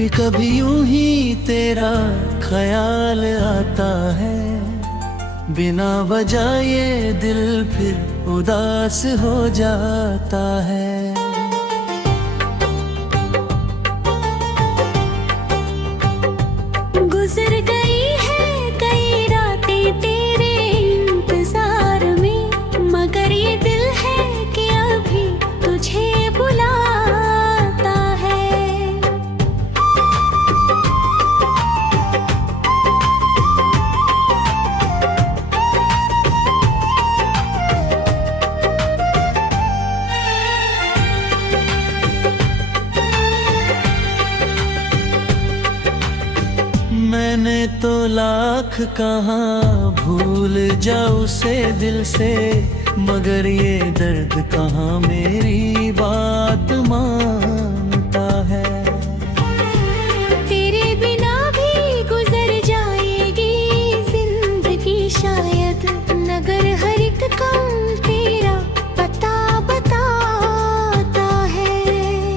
कभी कभी यूं ही तेरा ख्याल आता है, बिना वजह ये दिल फिर उदास हो जाता है। गुजर गई है कई रातें तेरे इंतजार में, मगर ये दिल है कि अभी तुझे बुलाता है। मैंने तो लाख कहाँ भूल जाऊं उसे दिल से, मगर ये दर्द कहाँ मेरी बात मानता है। तेरे बिना भी गुजर जाएगी जिंदगी शायद, नगर हर एक कम तेरा पता बताता है।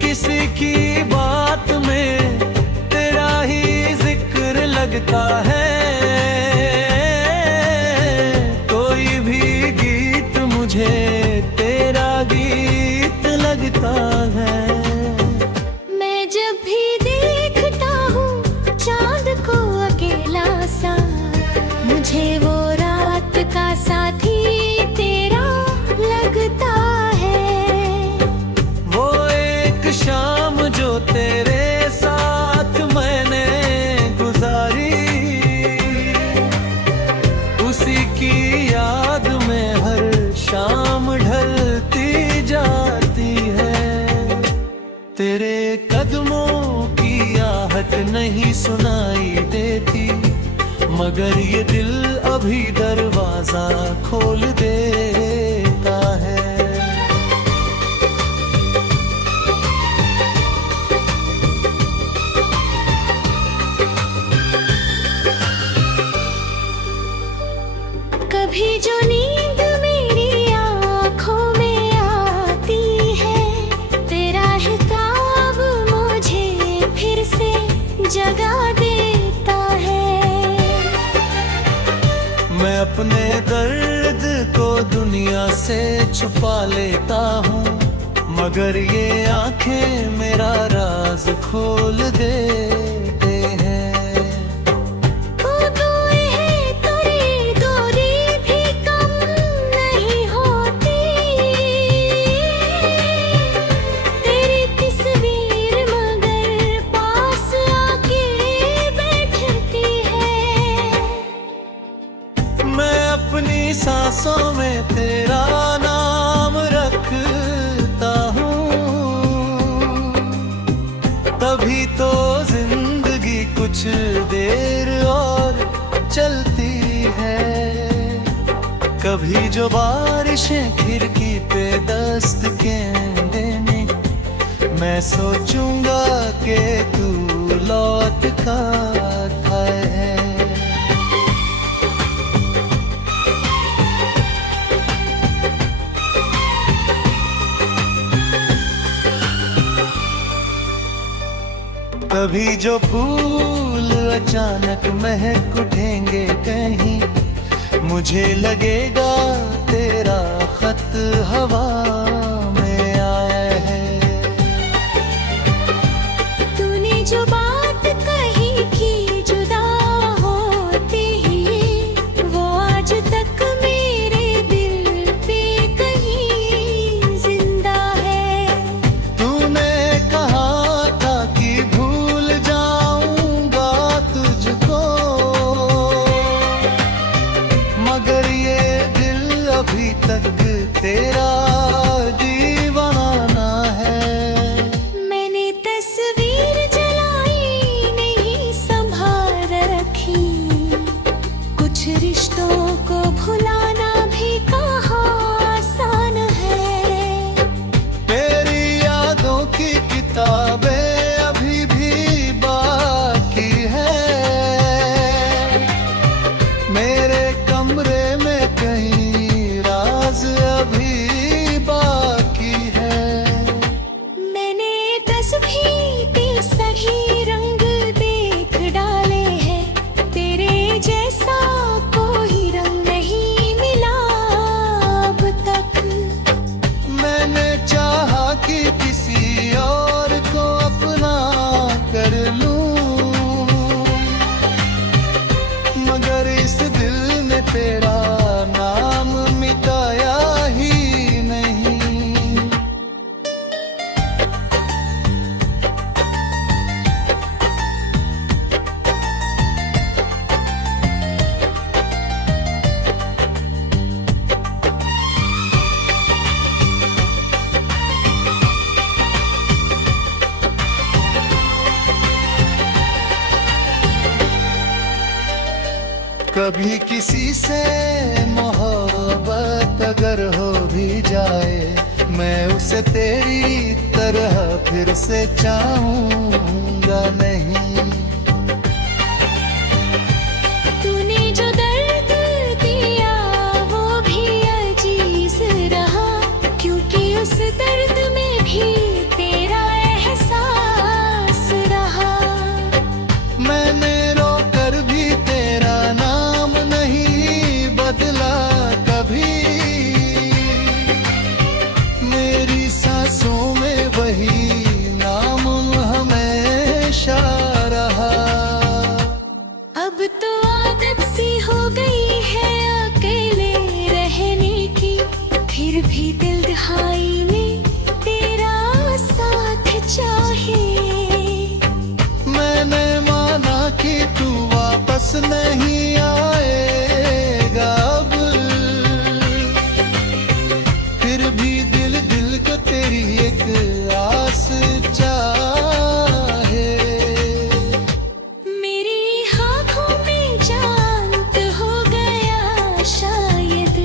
किसी की बात में तेरा ही जिक्र लगता है, कोई भी गीत मुझे तेरा गीत लगता है। मैं जब भी देखता हूँ चांद को अकेला सा, मुझे वो रात का साथी तेरा लगता है। वो एक शाम जो तेरे साथ मैंने गुजारी, उसी की याद में हर शाम ढलती जाती है। तेरे कदमों की आहट नहीं सुनाई देती, मगर ये दिल अभी दरवाजा खोल देता है। कभी जो नींद मेरी आँखों में आती है, तेरा हिताब मुझे फिर से जगा देता है। मैं अपने दर्द को दुनिया से छुपा लेता हूँ, मगर ये आंखें मेरा राज खोल देते हैं। अपनी सांसों में तेरा नाम रखता हूँ, तभी तो जिंदगी कुछ देर और चलती है। कभी जो बारिशें खिड़की पे दस्तकें देने, मैं सोचूंगा कि तू लौट कर आए। कभी जो फूल अचानक महक उठेंगे कहीं, मुझे लगेगा तेरा खत हवा में आया है। तूने जो बात कही कि जुदा होते ही, वो आज तक मेरे दिल पे कहीं जिंदा है। तूने कहा था कि भूल जाऊंगा तुझको, मगर ये दिल अभी तक तेरा दीवाना है। मैंने तस्वीर जलाई कभी किसी से मोहब्बत अगर हो भी जाए, मैं उसे तेरी तरह फिर से चाहूंगा नहीं। तूने जो दर्द दिया वो भी अजीज रहा, क्योंकि उस दर्द में भी तेरा एहसास रहा। मैंने रोकर भी तेरा नाम नहीं बदला कभी, मेरी सांसों में वही नाम हमेशा रहा। अब तो आदत सी हो गई है अकेले रहने की, फिर भी दिल दहाई में तेरा साथ चाहे। मैंने माना कि तू वापस नहीं आएगा अब, फिर भी दिल दिल को तेरी एक आस चाहे। मेरी आँखों में चांद हो गया शायद,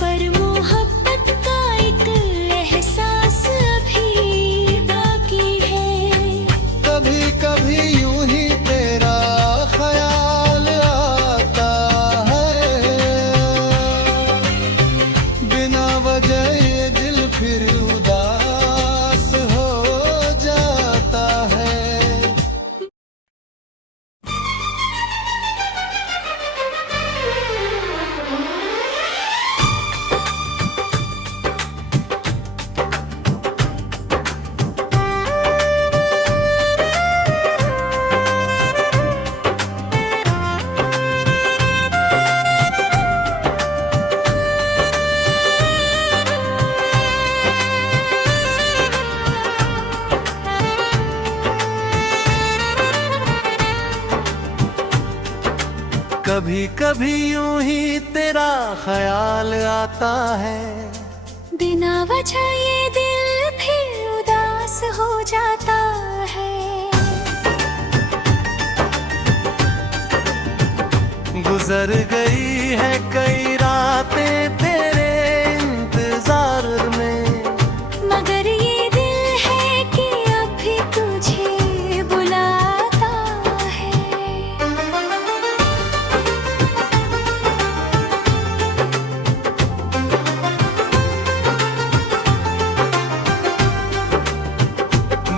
पर मोहब्बत का एक एहसास अभी बाकी है। कभी कभी यूं ही तेरा ख्याल आता है, बिना वजह ये दिल फिर उदास हो जाता है। कभी कभी यूं ही तेरा ख्याल आता है, बिना वजह ये दिल फिर उदास हो जाता है। गुजर गई है कई रातें तेरे इंतजार में, मगर ये दिल है कि अभी तुझे बुलाता है।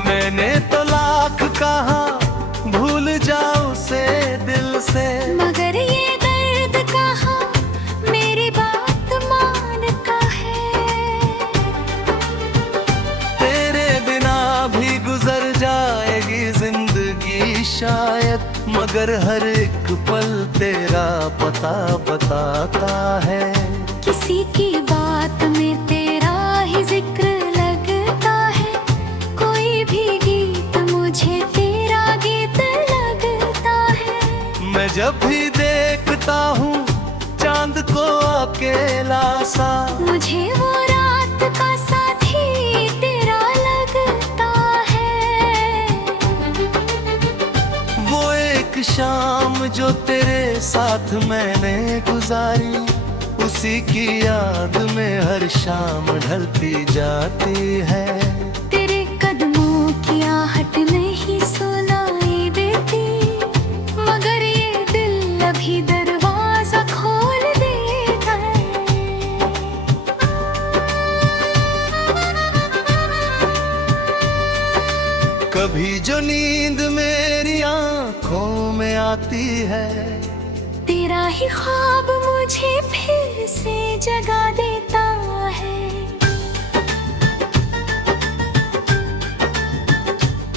मैंने तो लाख कहा भूल जाओ उसे दिल से, मगर ये दर्द कहाँ मेरी बात मानता है। तेरे बिना भी गुजर जाएगी जिंदगी शायद, मगर हर एक पल तेरा पता बताता है। किसी की बात में तेरा ही जिक्र लगता है, कोई भी गीत मुझे तेरा गीत लगता है। मैं जब भी देखता हूँ चांद को अकेला सा, मुझे वो रात का साथी तेरा लगता है। वो एक शाम जो तेरे साथ मैंने गुजारी, उसी की याद में हर शाम ढलती जाती है। तेरे कदमों की आहट नहीं सुनाई देती, मगर ये दिल अभी दरवाजा खोल देता है। कभी जो नींद मेरी आंखों में आती है, तेरा ही ख्वाब मुझे फिर से जगा देता है।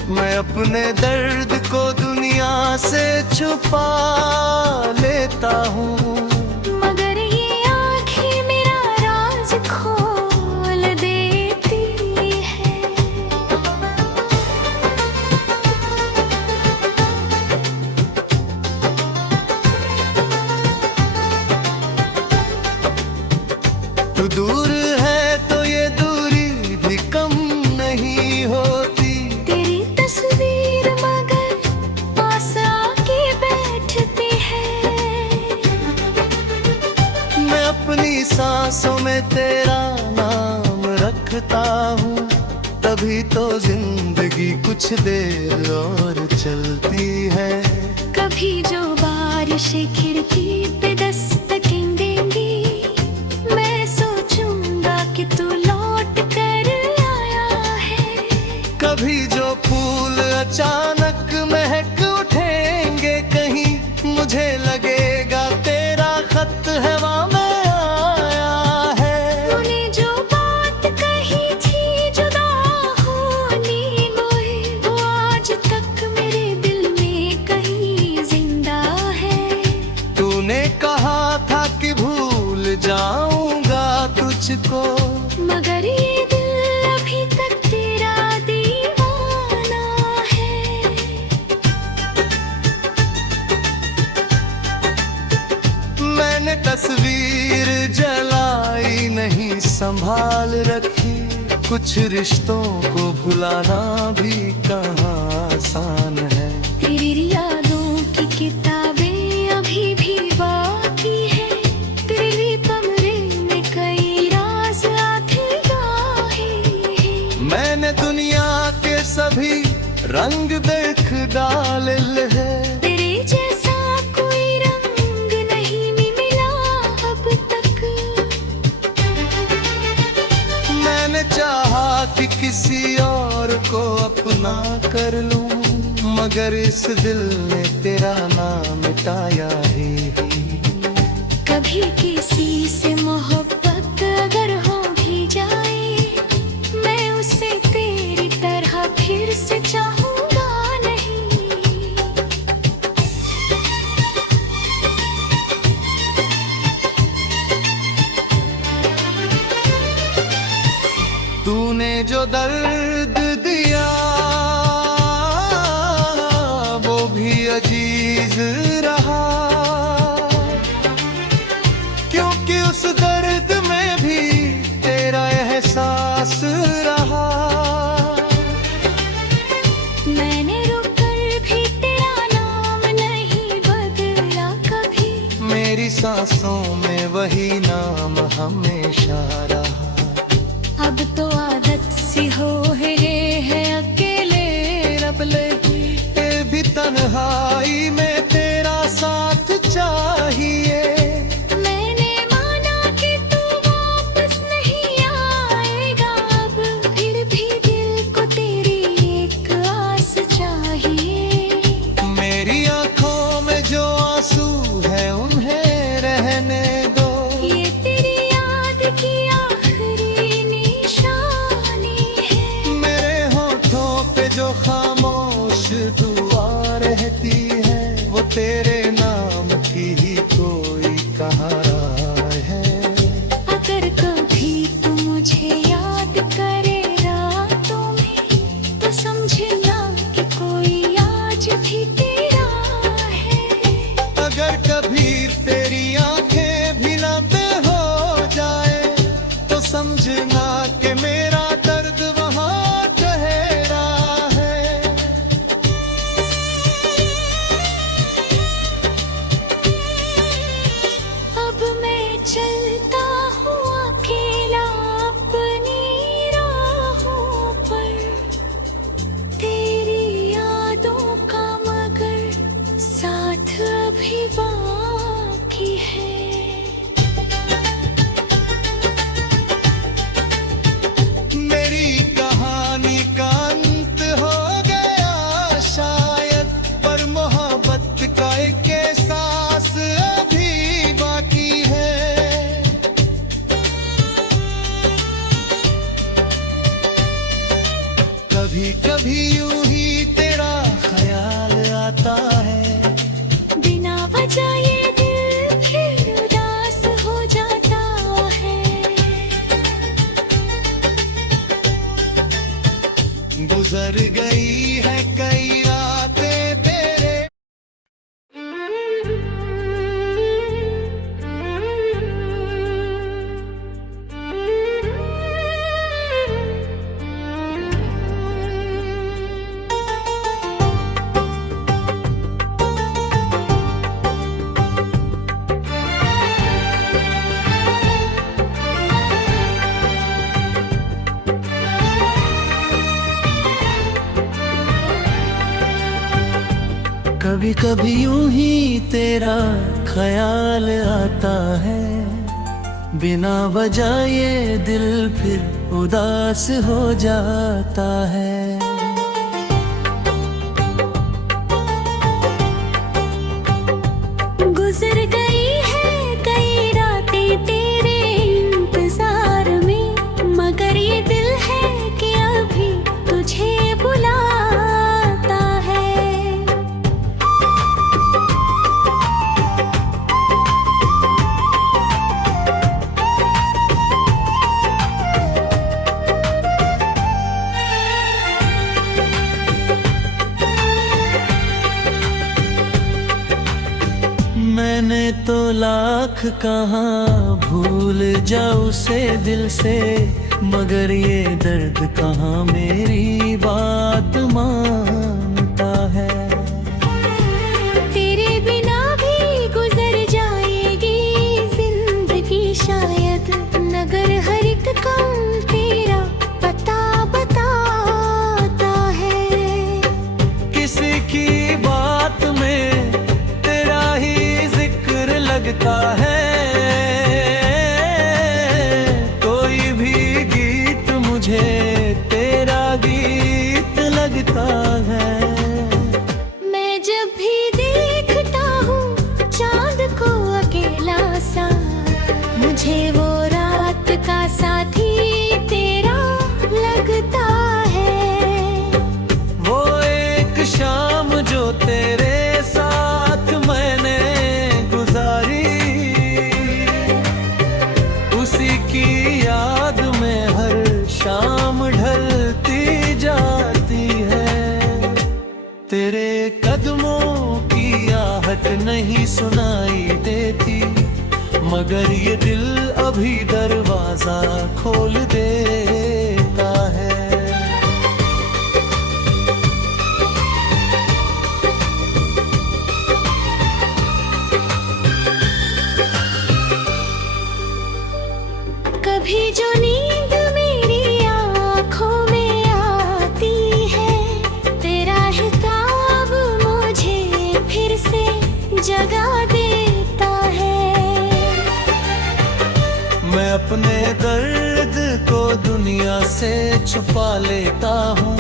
मैं अपने दर्द को दुनिया से छुपा लेता हूँ, मगर ये आँखें मेरा राज खोल देती है। तू दूर है तो ये दूरी भी कम नहीं होती, तेरी तस्वीर मगर पास आके बैठती है। तभी तो जिंदगी कुछ देर और चलती है। कभी जो बारिश खिड़की पे दस्तकें देंगी, मैं सोचूंगा कि तू लौट कर आया है। कभी जो फूल अचानक महक उठेंगे कहीं, मुझे लगेगा तेरा खत हवा में आया है। तूने जो बात कही थी जुदा होने को, वो आज तक मेरे दिल में कहीं जिंदा है। तूने कहा था कि भूल जाऊंगा तुझको, मगर ये दिल अभी तक तेरा दीवाना है। मैंने तस्वीर जलाई नहीं संभाल रखी। कुछ रिश्तों को भुलाना भी कहाँ आसान है। तेरी यादों की किताबें अभी भी बाकी है। तेरे कमरे में कई राज आधे गाहे हैं। मैंने दुनिया के सभी रंग देख डाले है। तेरे जैसा कोई रंग नहीं मिला अब तक। मैंने चाहा कि किसी और को अपना कर लूं, मगर इस दिल ने तेरा नाम मिटाया ही। कभी किसी से मोहब्बत अगर हो भी जाए, मैं उसे तेरी तरह फिर से चाहूंगा नहीं। तूने जो दर्द दिया वो भी अजीज रहा, क्योंकि उस दर्द में भी तेरा एहसास रहा। मैंने रुककर भी तेरा नाम नहीं बदला कभी। मेरी सांसों में वही नाम हमेशा रहा। अब तो आदत सी हो है अकेले रबले। ये भी तन्हाई में तेरा साथ चाहिए। मैंने माना कि तू वापस नहीं आएगा अब, फिर भी दिल को तेरी एक आस चाहिए। मेरी आंखों में जो आंसू है उन्हें रहने दो। ये तेरी याद की आखिरी निशानी है। मेरे होठों पे जो खामोश दुआ रहती है, वो तेरे नाम की ही कोई कहानी है। अगर कभी तू मुझे याद करे रातों में, तो समझना कि कोई आज भी तेरा है। अगर कभी तेरी आंखें भी नम हो जाए, तो समझना कि मेरा दर्द वहाँ ठहरा है। अब मैं चलता हूँ अकेला अपनी राहों पर, तेरी यादों का मगर साथ अभी बाकी है। मेरी कहानी का अंत हो गया शायद, पर मोहब्बत का एक एहसास अभी बाकी है। कभी कभी यूं ही तेरा ख्याल आता है। बिना वजह ये दिल फिर उदास हो जाता है। गुजर गई है कई रातें तेरे। कभी कभी यूं ही तेरा ख्याल आता है, बिना वजह ये दिल फिर उदास हो जाता है। गुजर गई है कई रातें तेरे इंतजार में, मगर ये दिल है कि अभी तुझे बुलाता है। मैंने तो लाख कहाँ भूल जाऊं उसे दिल से, मगर ये दर्द कहाँ मेरी बात मानता है। तेरे बिना भी गुजर जाएगी जिंदगी शायद, नगर हर एक कम तेरा पता बताता है। किसी की बात में तेरा ही जिक्र लगता है, कोई भी गीत मुझे तेरा गीत लगता है। मैं जब भी देखता हूँ चांद को अकेला सा, मुझे वो रात का साथी तेरा लगता है। वो एक शाम जो तेरे साथ मैंने गुजारी, उसी की याद में हर शाम ढलती जाती है। तेरे कदमों की आहट नहीं सुनाई देती, मगर ये दिल अभी दरवाजा खोल देता है। कभी जो नींद मेरी आँखों में आती है, तेरा हिताब मुझे फिर से जगा देता है। मैं अपने दर्द को दुनिया से छुपा लेता हूँ,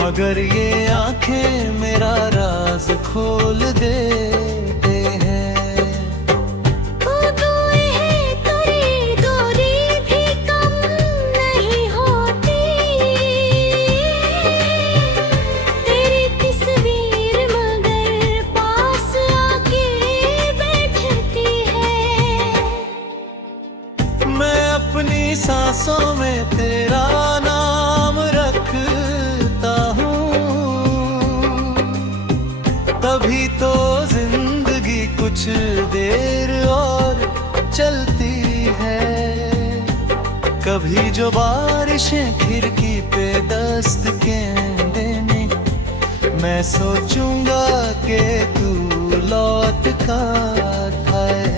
मगर ये आंखें मेरा राज खोल देते हैं। अपनी सांसों में तेरा नाम रखता हूँ, तभी तो जिंदगी कुछ देर और चलती है। कभी जो बारिशें खिड़की पे दस्तकें देने, मैं सोचूंगा कि तू लौट कर आए।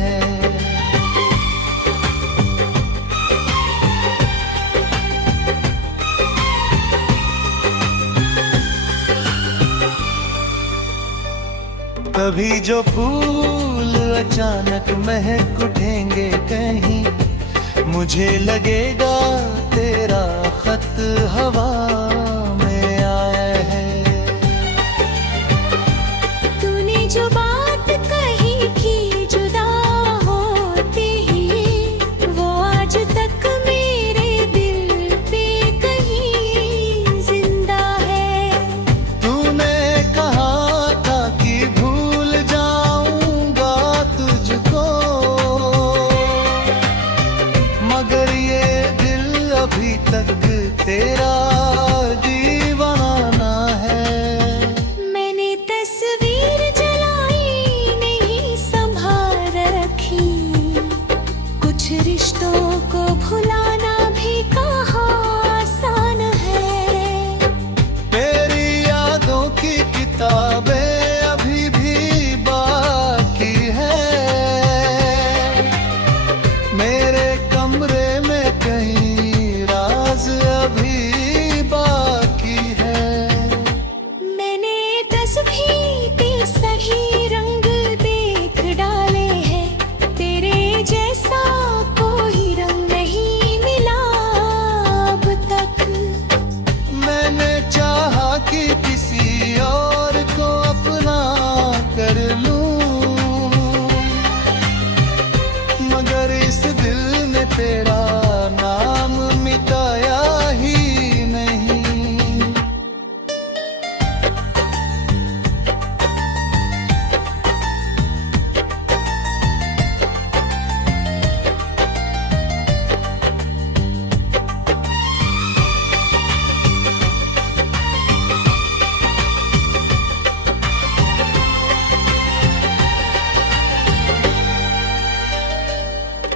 कभी जो फूल अचानक महक उठेंगे कहीं, मुझे लगेगा तेरा खत हवा में आया है। तूने जो बात कही थी जुदा होते ही, वो आज तक मेरे दिल पे कहीं जिंदा है। तूने कहा था कि भूल जाऊंगा तुझको, मगर ये दिल अभी तक तेरा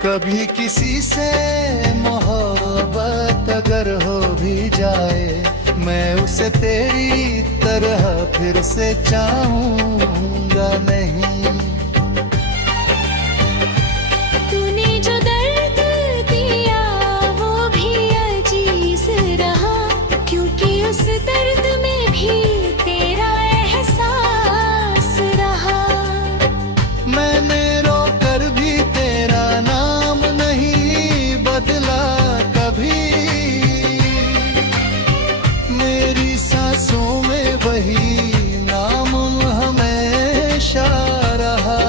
कभी किसी से मोहब्बत अगर हो भी जाए, मैं उसे तेरी तरह फिर से चाहूंगा नहीं। तूने जो दर्द दिया वो भी अजीज रहा, क्योंकि उस दर्द में भी तेरा एहसास रहा। मैंने रोकर भी तेरा नाम नहीं बदला कभी, मेरी सांसों में वही नाम हमेशा रहा।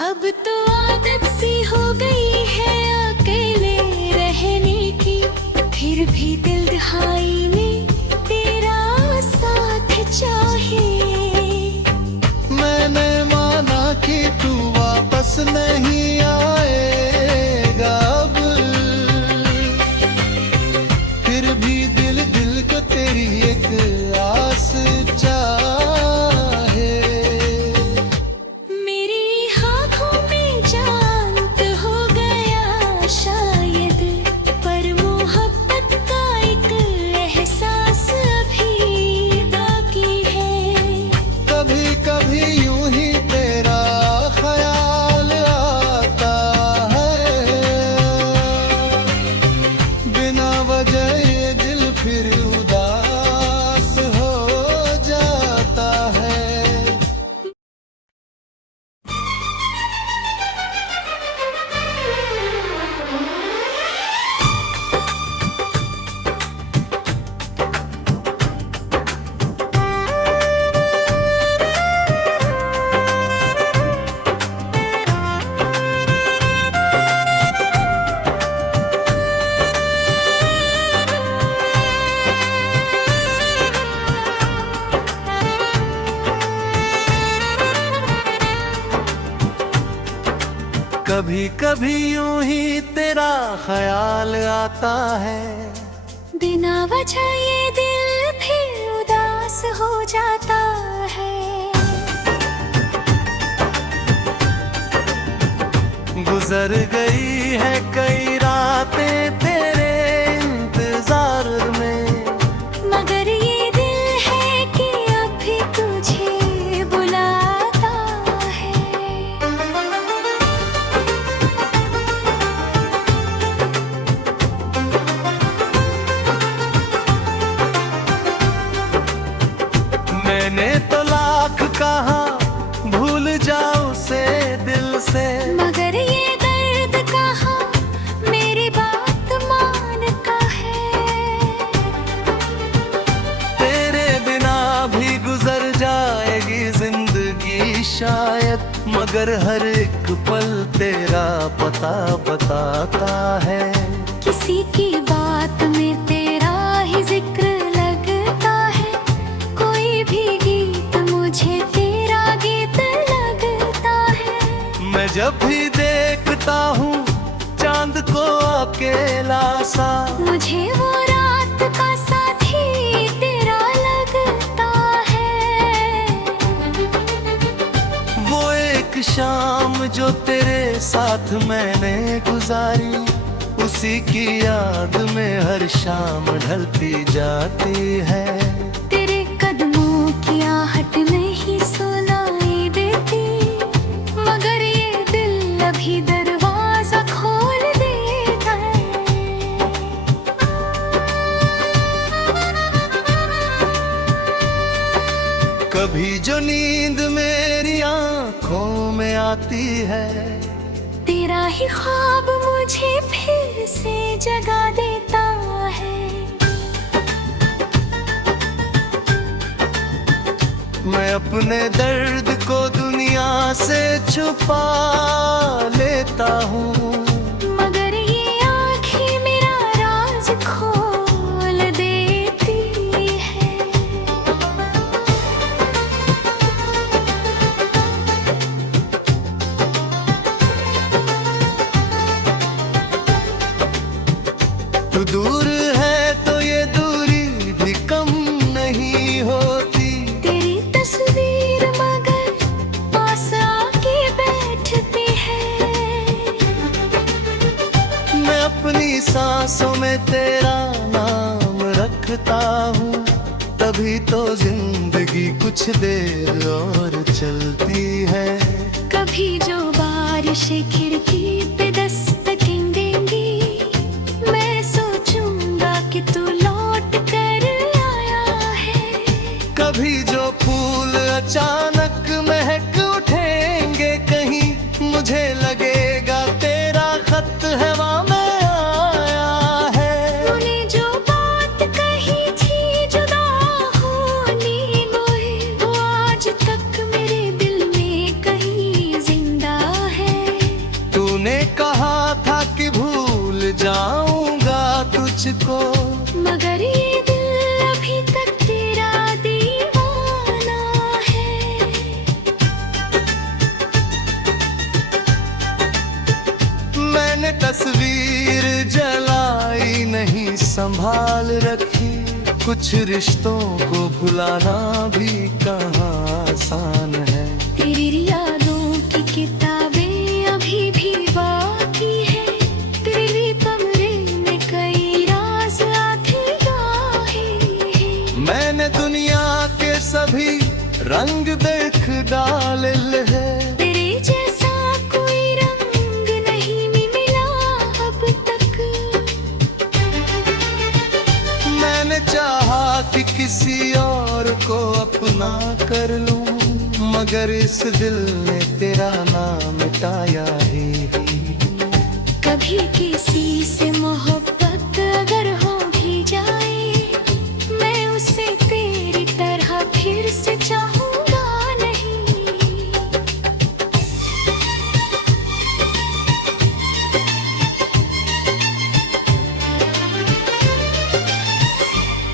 अब तो आदत सी हो गई है अकेले रहने की, फिर भी दिल दहाई में तेरा साथ चाहे। मैंने माना कि तू वापस नहीं आएगा अब, फिर भी दिल दिल को तेरी एक आस चाहे। मेरी आँखों में जान तो हो गया शायद, पर मोहब्बत का एक एहसास अभी बाकी है। कभी कभी यूं ही तेरा ख्याल आता है, बिना वजह ये दिल फिर उदास हो जाता है। कभी कभी यूं ही तेरा ख्याल आता है, बिना वजह ये दिल फिर उदास हो जाता है। गुजर गई है कई रातें तेरे इंतजार में, मगर ये दिल है कि अभी तुझे बुलाता है। मैंने तो लाख कहा भूल जाऊं से दिल से, मगर ये दर्द कहाँ मेरी बात मानता है। तेरे बिना भी गुजर जाएगी जिंदगी शायद, मगर हर एक पल तेरा पता बताता है। किसी की बात में तेरा ही जिक्र लगता है, कोई भी गीत मुझे तेरा गीत लगता है। मैं जब भी देखता हूँ चांद को अकेला सा, मुझे वो रात का साथी तेरा लगता है। वो एक शाम जो तेरे साथ मैंने गुजारी, उसी की याद में हर शाम ढलती जाती है। तेरे कदमों की आहट नहीं सुनाई देती, मगर ये दिल अभी दरवाजा खोल देता है। कभी जो नींद मेरी आंखों में आती है, तेरा ही ख्वाब मुझे फिर से जगा देता है। मैं अपने दर्द को दुनिया से छुपा लेता हूँ, मगर ये आँखें मेरा राज खोल देती है। तू दूर है तो ये दूरी भी कम नहीं होती, तेरी तस्वीर मगर पास आके बैठती है। कभी तो जिंदगी कुछ देर और चलती है। कभी जो बारिश खिड़की पे दस्तकें देंगी, मैं सोचूंगा कि तू लौट कर आया है। कभी जो फूल अचानक महक उठेंगे कहीं, मुझे लगेगा तेरा खत हवा में आया है। तूने जो बात कही थी जुदा होने मोए, वो आज तक मेरे दिल में कहीं जिंदा है। तूने कहा था कि भूल जाऊंगा तुझको, मगर ये दिल अभी तक तेरा दीवाना है। मैंने तस्वीर जलाई नहीं संभाल रखी, कुछ रिश्तों को भुलाना भी कहाँ आसान है। तेरी यादों की किताबें अभी भी बाकी है, तेरे कमरे में कई राज आधे गाहे हैं। मैंने दुनिया के सभी रंग देख डाले हैं, तेरे जैसा कोई रंग नहीं मिला अब तक। मैंने चाहा कि किसी और को अपना कर लूं, मगर इस दिल ने तेरा नाम मिटाया ही। कभी किसी से मोहब्बत अगर हो भी जाए, मैं उसे तेरी तरह फिर से चाहूंगा नहीं।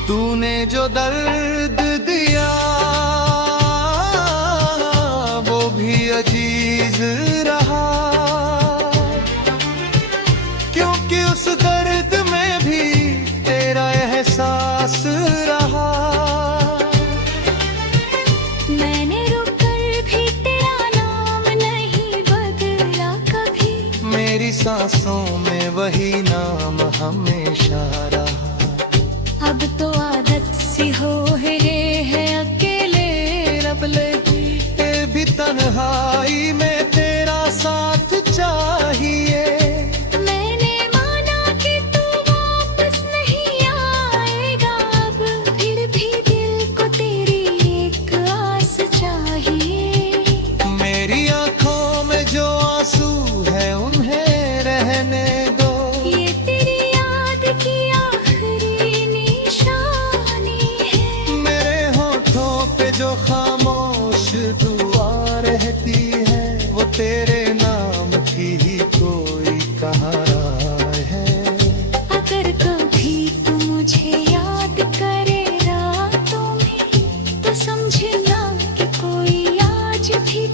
तूने जो दर्द दिया वो भी अजीज रहा, क्योंकि उस दर्द में भी तेरा एहसास रहा। मैंने रुककर भी तेरा नाम नहीं बदला कभी, मेरी सांसों में वही नाम हमेशा रहा। अब तो आदत सी हो है अकेले रब ले। ये भी तन्हाई में तेरा साथ चाहिए। मैंने माना कि तू वापस नहीं आएगा, अब फिर भी दिल को तेरी एक आस चाहिए। मेरी आंखों में जो आंसू है उन्हें रहने दो, ये तेरी याद की आखिरी निशानी है। मेरे होठों पे जो खामोश दुआ रहती है, वो तेरे नाम की ही कोई कहारा है। अगर कभी तू मुझे याद करे रातों में, तो समझना कि कोई आज भी